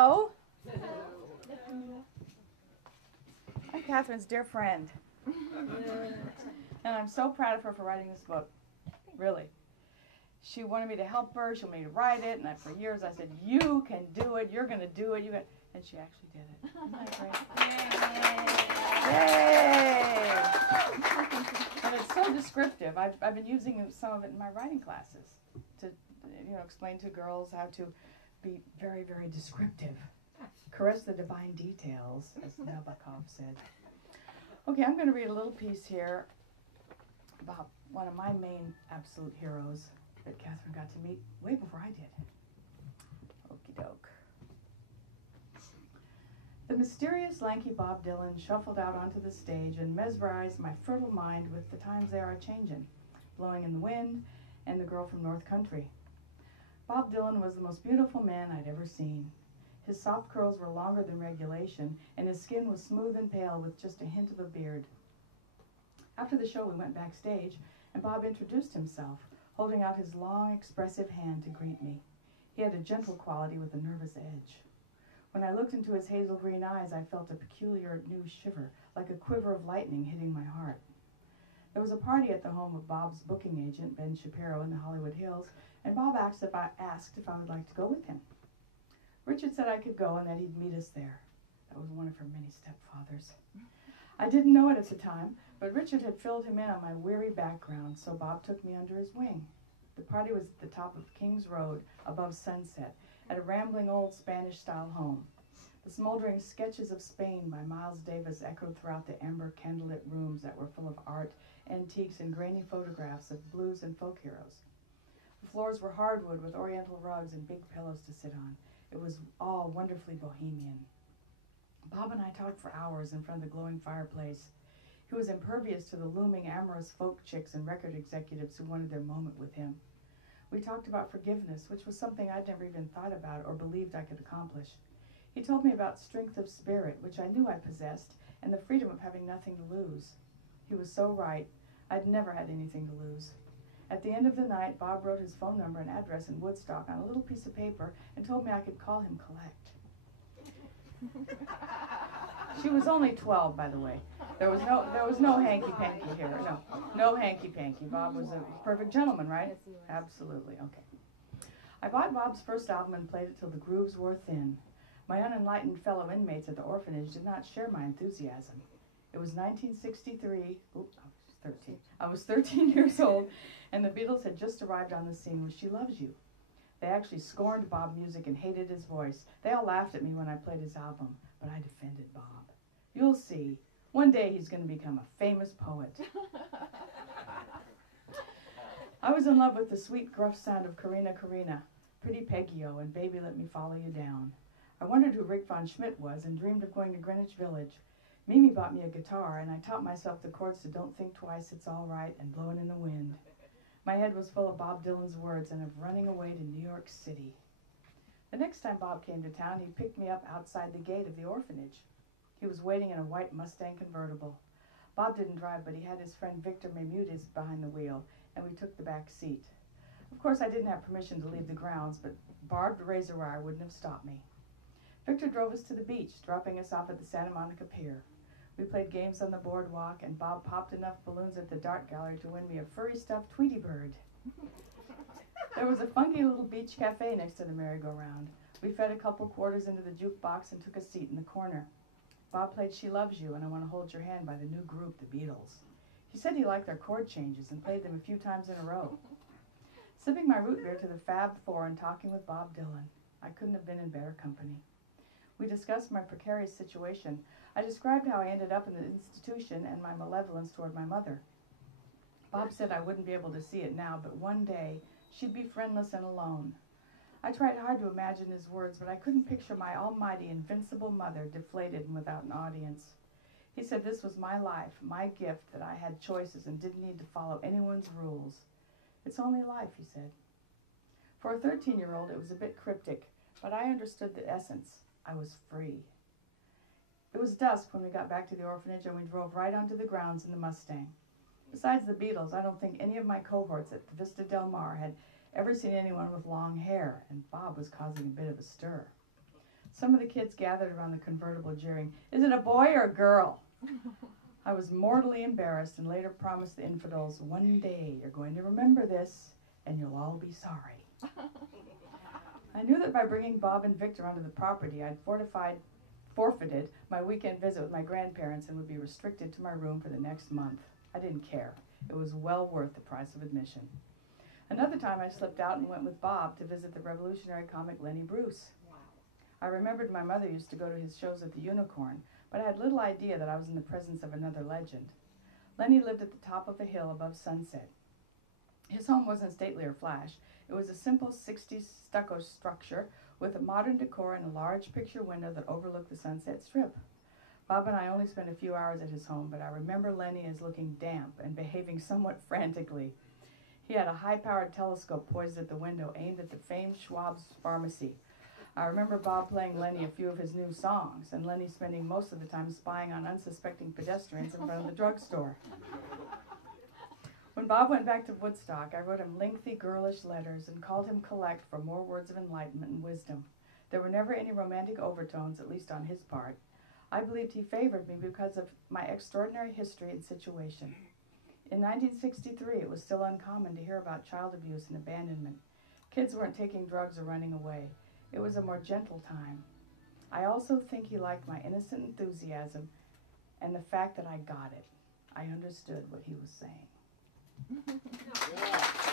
Hello. I'm Catherine's dear friend. And I'm so proud of her for writing this book. Really. She wanted me to help her. She wanted me to write it. And for years I said, you can do it. You're going to do it. And she actually did it. Isn't that great? Yay! And it's so descriptive. I've been using some of it in my writing classes to explain to girls how to be very, very descriptive. Caress the divine details, as Nabokov said. Okay, I'm going to read a little piece here about one of my main absolute heroes that Catherine got to meet way before I did. Okie doke. The mysterious, lanky Bob Dylan shuffled out onto the stage and mesmerized my fertile mind with the times they are a-changin', blowing in the wind, and the girl from North Country. Bob Dylan was the most beautiful man I'd ever seen. His soft curls were longer than regulation, and his skin was smooth and pale with just a hint of a beard. After the show, we went backstage, and Bob introduced himself, holding out his long, expressive hand to greet me. He had a gentle quality with a nervous edge. When I looked into his hazel green eyes, I felt a peculiar new shiver, like a quiver of lightning hitting my heart. There was a party at the home of Bob's booking agent, Ben Shapiro, in the Hollywood Hills, and Bob asked if I would like to go with him. Richard said I could go and that he'd meet us there. That was one of her many stepfathers. I didn't know it at the time, but Richard had filled him in on my weary background, so Bob took me under his wing. The party was at the top of King's Road, above Sunset, at a rambling old Spanish-style home. The smoldering Sketches of Spain by Miles Davis echoed throughout the amber candlelit rooms that were full of art, antiques, and grainy photographs of blues and folk heroes. The floors were hardwood with oriental rugs and big pillows to sit on. It was all wonderfully bohemian. Bob and I talked for hours in front of the glowing fireplace. He was impervious to the looming amorous folk chicks and record executives who wanted their moment with him. We talked about forgiveness, which was something I'd never even thought about or believed I could accomplish. He told me about strength of spirit, which I knew I possessed, and the freedom of having nothing to lose. He was so right. I'd never had anything to lose. At the end of the night, Bob wrote his phone number and address in Woodstock on a little piece of paper and told me I could call him collect. She was only 12, by the way. There was no hanky-panky here. No hanky-panky. Bob was a perfect gentleman, right? Yes, he was. Absolutely. Okay. I bought Bob's first album and played it till the grooves wore thin. My unenlightened fellow inmates at the orphanage did not share my enthusiasm. It was 1963. I was 13 years old, and the Beatles had just arrived on the scene with She Loves You. They actually scorned Bob music and hated his voice. They all laughed at me when I played his album, but I defended Bob. You'll see. One day he's going to become a famous poet. I was in love with the sweet, gruff sound of Karina Karina, Pretty Peggy-O, and Baby Let Me Follow You Down. I wondered who Rick von Schmidt was and dreamed of going to Greenwich Village. Mimi bought me a guitar, and I taught myself the chords to Don't Think Twice, It's All Right, and Blowin' in the Wind. My head was full of Bob Dylan's words and of running away to New York City. The next time Bob came to town, he picked me up outside the gate of the orphanage. He was waiting in a white Mustang convertible. Bob didn't drive, but he had his friend Victor Mamutis behind the wheel, and we took the back seat. Of course, I didn't have permission to leave the grounds, but barbed razor wire wouldn't have stopped me. Victor drove us to the beach, dropping us off at the Santa Monica Pier. We played games on the boardwalk, and Bob popped enough balloons at the dart gallery to win me a furry stuffed Tweety bird. There was a funky little beach cafe next to the merry-go-round. We fed a couple quarters into the jukebox and took a seat in the corner. Bob played She Loves You and I Want to Hold Your Hand by the new group, the Beatles. He said he liked their chord changes and played them a few times in a row. Sipping my root beer to the Fab Four and talking with Bob Dylan, I couldn't have been in better company. We discussed my precarious situation. I described how I ended up in the institution and my malevolence toward my mother. Bob said I wouldn't be able to see it now, but one day she'd be friendless and alone. I tried hard to imagine his words, but I couldn't picture my almighty, invincible mother deflated and without an audience. He said this was my life, my gift, that I had choices and didn't need to follow anyone's rules. It's only life, he said. For a 13-year-old, it was a bit cryptic, but I understood the essence. I was free. It was dusk when we got back to the orphanage, and we drove right onto the grounds in the Mustang. Besides the Beatles, I don't think any of my cohorts at Vista Del Mar had ever seen anyone with long hair, and Bob was causing a bit of a stir. Some of the kids gathered around the convertible jeering, "Is it a boy or a girl?" I was mortally embarrassed and later promised the infidels, "One day you're going to remember this and you'll all be sorry." I knew that by bringing Bob and Victor onto the property, I'd forfeited my weekend visit with my grandparents and would be restricted to my room for the next month. I didn't care. It was well worth the price of admission. Another time I slipped out and went with Bob to visit the revolutionary comic Lenny Bruce. I remembered my mother used to go to his shows at the Unicorn, but I had little idea that I was in the presence of another legend. Lenny lived at the top of a hill above Sunset. His home wasn't stately or flash. It was a simple 60s stucco structure with a modern decor and a large picture window that overlooked the Sunset Strip. Bob and I only spent a few hours at his home, but I remember Lenny as looking damp and behaving somewhat frantically. He had a high-powered telescope poised at the window aimed at the famed Schwab's pharmacy. I remember Bob playing Lenny a few of his new songs, and Lenny spending most of the time spying on unsuspecting pedestrians in front of the drugstore. When Bob went back to Woodstock, I wrote him lengthy, girlish letters and called him collect for more words of enlightenment and wisdom. There were never any romantic overtones, at least on his part. I believed he favored me because of my extraordinary history and situation. In 1963, it was still uncommon to hear about child abuse and abandonment. Kids weren't taking drugs or running away. It was a more gentle time. I also think he liked my innocent enthusiasm and the fact that I got it. I understood what he was saying. Yeah.